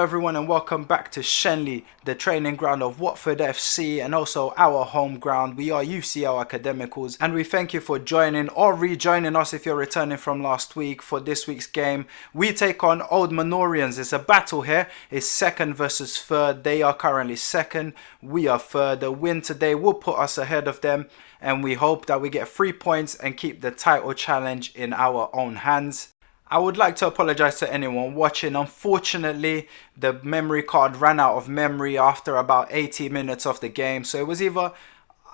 Hello everyone and welcome back to Shenley, the training ground of Watford FC and also our home ground. We are UCL Academicals and we thank you for joining or rejoining us if you're returning from last week for this week's game. We take on Old Manorians. It's a battle here. It's second versus third. They are currently second. We are third. The win today will put us ahead of them and we hope that we get 3 points and keep the title challenge in our own hands. I would like to apologize to anyone watching. Unfortunately, the memory card ran out of memory after about 80 minutes of the game. So it was either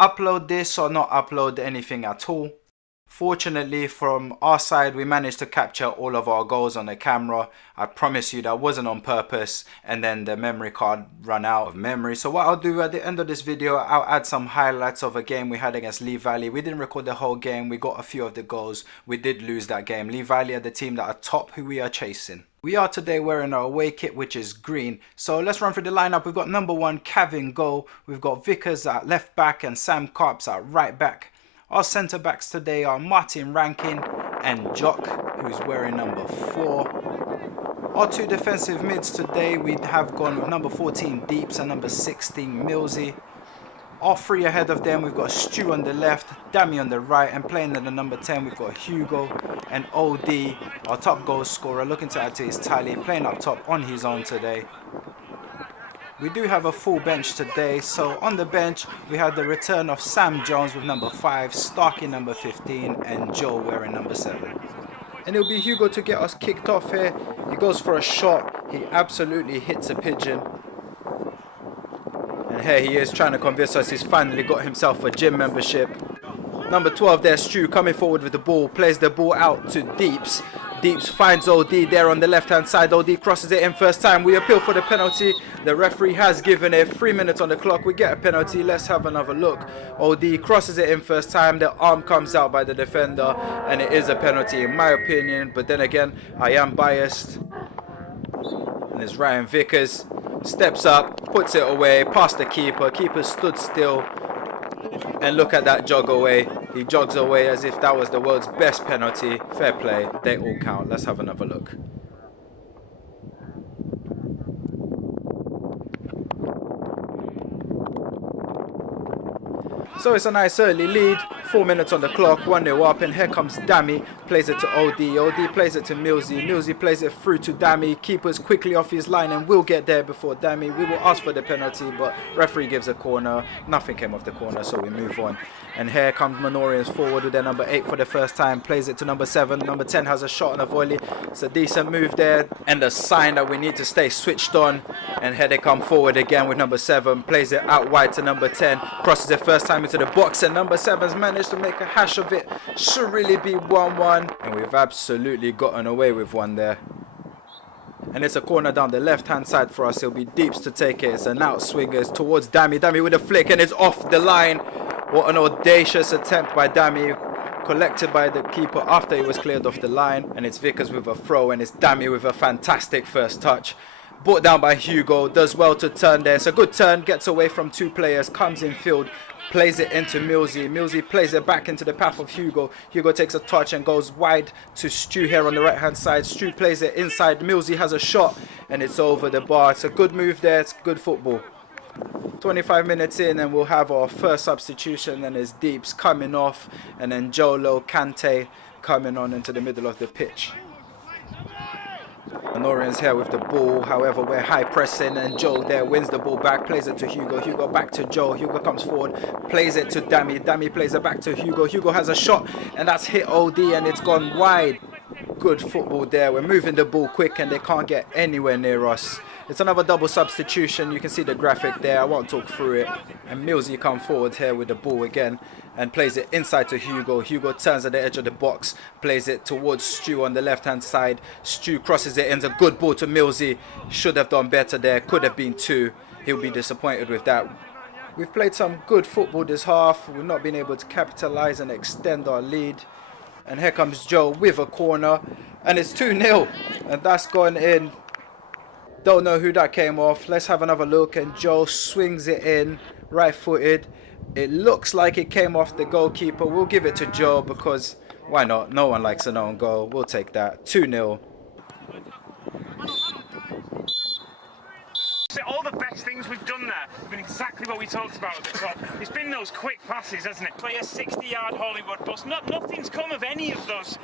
upload this or not upload anything at all. Fortunately, from our side, we managed to capture all of our goals on the camera. I promise you that wasn't on purpose. And then the memory card ran out of memory. So what I'll do at the end of this video, I'll add some highlights of a game we had against Lee Valley. We didn't record the whole game. We got a few of the goals. We did lose that game. Lee Valley are the team that are top, who we are chasing. We are today wearing our away kit, which is green. So let's run through the lineup. We've got number 1, Cav in goal. We've got Vickers at left back and Sam Carps at right back. Our centre backs today are Martin Rankin and Jock, who's wearing number 4. Our 2 defensive mids today, we have gone with number 14 Deeps and number 16 Millsy. Our 3 ahead of them, we've got Stu on the left, Dammy on the right, and playing at the number 10, we've got Hugo and OD, our top goal scorer, looking to add to his tally, playing up top on his own today. We do have a full bench today, so on the bench we have the return of Sam Jones with number 5, Starkey number 15 and Joe wearing number 7. And it'll be Hugo to get us kicked off here. He goes for a shot, he absolutely hits a pigeon. And here he is trying to convince us he's finally got himself a gym membership. Number 12 there, Stu, coming forward with the ball, plays the ball out to Deeps. Deeps finds OD there on the left hand side. OD crosses it in first time. We appeal for the penalty. The referee has given it. 3 minutes on the clock. We get a penalty. Let's have another look. OD crosses it in first time. The arm comes out by the defender and it is a penalty in my opinion. But then again, I am biased. And it's Ryan Vickers. Steps up, puts it away, past the keeper. Keeper stood still. And look at that jog away. He jogs away as if that was the world's best penalty. Fair play. They all count. Let's have another look. So it's a nice early lead. 4 minutes on the clock, 1-0 up, and here comes Dammy, plays it to OD, OD plays it to Millsy, Millsy plays it through to Dammy, keeper's quickly off his line and will get there before Dammy. We will ask for the penalty, but referee gives a corner, nothing came off the corner, so we move on. And here comes Manorians forward with their number 8 for the first time, plays it to number 7, number 10 has a shot on a volley, it's a decent move there, and a sign that we need to stay switched on. And here they come forward again with number 7, plays it out wide to number 10, crosses it first time into the box, and number 7's managed to make a hash of it. Should really be 1-1, and we've absolutely gotten away with one there. And it's a corner down the left hand side for us. It'll be Deeps to take it. It's an outswinger. It's towards Dammy. Dammy with a flick and it's off the line. What an audacious attempt by Dammy, collected by the keeper after he was cleared off the line. And it's Vickers with a throw and it's Dammy with a fantastic first touch. Brought down by Hugo, does well to turn there. It's a good turn, gets away from 2 players, comes in field, plays it into Millsy. Millsy plays it back into the path of Hugo. Hugo takes a touch and goes wide to Stu here on the right hand side. Stu plays it inside. Millsy has a shot and it's over the bar. It's a good move there. It's good football. 25 minutes in and we'll have our first substitution, and it's Deeps coming off and then Jolo Kante coming on into the middle of the pitch. Manorians here with the ball, however we're high pressing and Joe there wins the ball back, plays it to Hugo, Hugo back to Joe, Hugo comes forward, plays it to Dammy, Dammy plays it back to Hugo, Hugo has a shot and that's hit OD and it's gone wide. Good football there, we're moving the ball quick and they can't get anywhere near us. It's another double substitution, you can see the graphic there, I won't talk through it. And Millsy comes forward here with the ball again and plays it inside to Hugo. Hugo turns at the edge of the box, plays it towards Stu on the left hand side. Stu crosses it in, it's a good ball to Millsy. Should have done better there, could have been 2. He'll be disappointed with that. We've played some good football this half, we've not been able to capitalise and extend our lead. And here comes Joe with a corner and it's 2-0 and that's gone in. Don't know who that came off. Let's have another look and Joe swings it in, right footed. It looks like it came off the goalkeeper. We'll give it to Joe because why not? No one likes an own goal. We'll take that. 2-0. things we've done there have been exactly what we talked about at the top. It's been those quick passes, hasn't it? Play a 60-yard Hollywood bus. Nothing's come of any of those.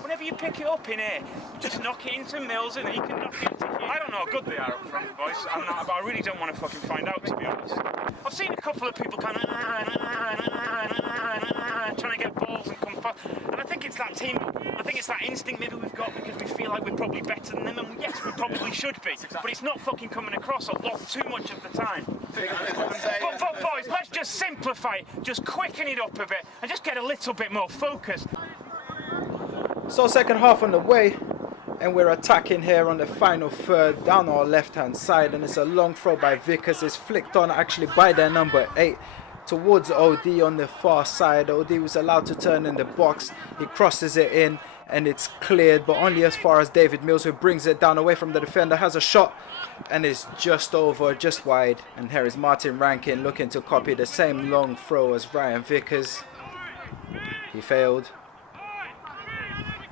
Whenever you pick it up in here, just knock it into Mills and he can knock it into here. I don't know how good they are up front, boys. But I really don't want to fucking find out, to be honest. I've seen a couple of people kind of trying to get balls and come past. And I think it's that team. I think it's that instinct maybe we've got because we feel like we're probably better than them. And yes, we probably should be. But it's not fucking coming across a lot too much of the time. But boys, let's just simplify it. Just quicken it up a bit and just get a little bit more focused. So second half on the way, and we're attacking here on the final third down our left hand side, and it's a long throw by Vickers. It's flicked on actually by their number 8 towards OD on the far side. OD was allowed to turn in the box. He crosses it in and it's cleared, but only as far as David Mills, who brings it down away from the defender, has a shot and it's just over, just wide. And here is Martin Rankin looking to copy the same long throw as Ryan Vickers. He failed.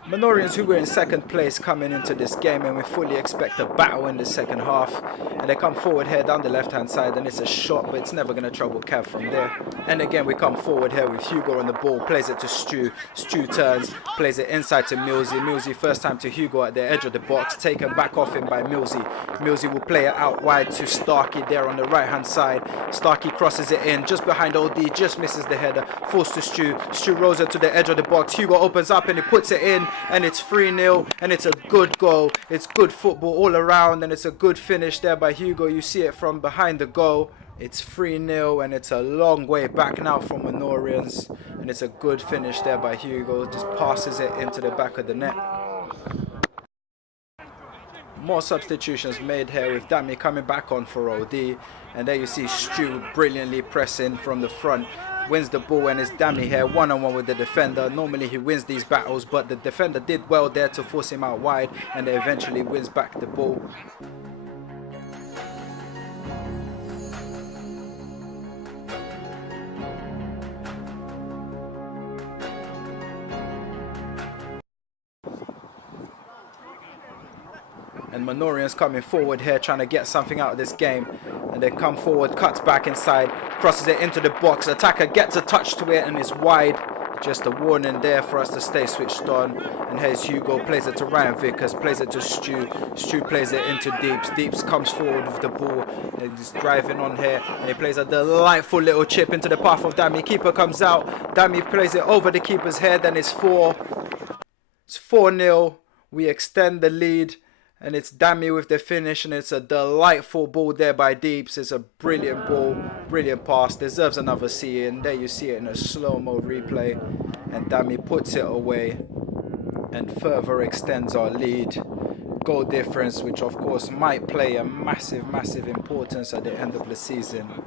Manorians, who were in second place coming into this game, and we fully expect a battle in the second half, and they come forward here down the left hand side, and it's a shot, but it's never going to trouble Kev from there. And again we come forward here with Hugo on the ball, plays it to Stu. Stu turns, plays it inside to Millsy. Millsy first time to Hugo at the edge of the box, taken back off him by Millsy. Millsy will play it out wide to Starkey there on the right hand side. Starkey crosses it in just behind OD, just misses the header, forced to Stu. Stu rolls it to the edge of the box. Hugo opens up and he puts it in, and it's 3-0, and it's a good goal. It's good football all around, and it's a good finish there by Hugo. You see it from behind the goal. It's 3-0, and it's a long way back now from Manorians, and it's a good finish there by Hugo. Just passes it into the back of the net. More substitutions made here with Dami coming back on for OD, and there you see Stu brilliantly pressing from the front. Wins the ball, and it's Dami here one-on-one with the defender. Normally he wins these battles, but the defender did well there to force him out wide, and they eventually wins back the ball. And Manorians coming forward here trying to get something out of this game, and they come forward, cuts back inside, crosses it into the box. Attacker gets a touch to it and it's wide. Just a warning there for us to stay switched on. And here's Hugo, plays it to Ryan Vickers, plays it to Stu. Stu plays it into Deeps. Deeps comes forward with the ball and he's driving on here, and he plays a delightful little chip into the path of Dami. Keeper comes out, Dami plays it over the keeper's head, and it's 4-0. We extend the lead. And it's Dami with the finish, and it's a delightful ball there by Deeps. It's a brilliant ball, brilliant pass, deserves another C, and there you see it in a slow-mo replay. And Dami puts it away and further extends our lead. Goal difference, which of course might play a massive, massive importance at the end of the season.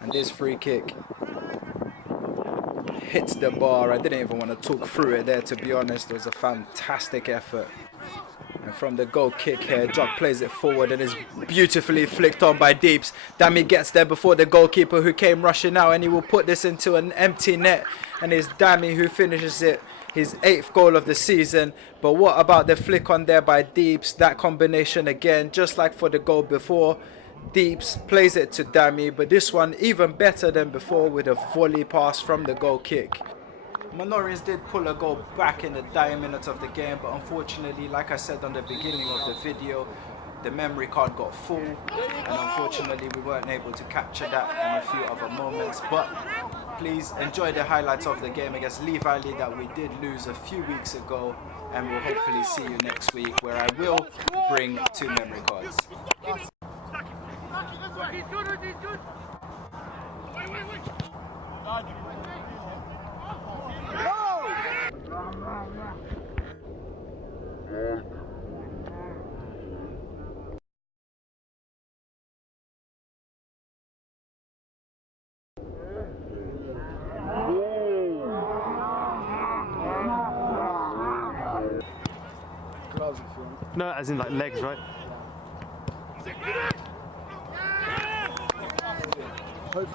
And this free kick hits the bar. I didn't even want to talk through it there, to be honest. It was a fantastic effort. And from the goal kick here, Jock plays it forward and is beautifully flicked on by Deeps. Dami gets there before the goalkeeper, who came rushing out, and he will put this into an empty net. And it's Dami who finishes it, his 8th goal of the season. But what about the flick on there by Deeps? That combination again, just like for the goal before. Deeps plays it to Dami, but this one even better than before with a volley pass from the goal kick. Manorians did pull a goal back in the dying minutes of the game, but unfortunately, like I said on the beginning of the video, the memory card got full, and unfortunately we weren't able to capture that and a few other moments. But please enjoy the highlights of the game against Lee Valley that we did lose a few weeks ago, and we'll hopefully see you next week, where I will bring 2 memory cards. He's good, he's good. Wait. Gloves if you want. No, as in like legs, right? Hope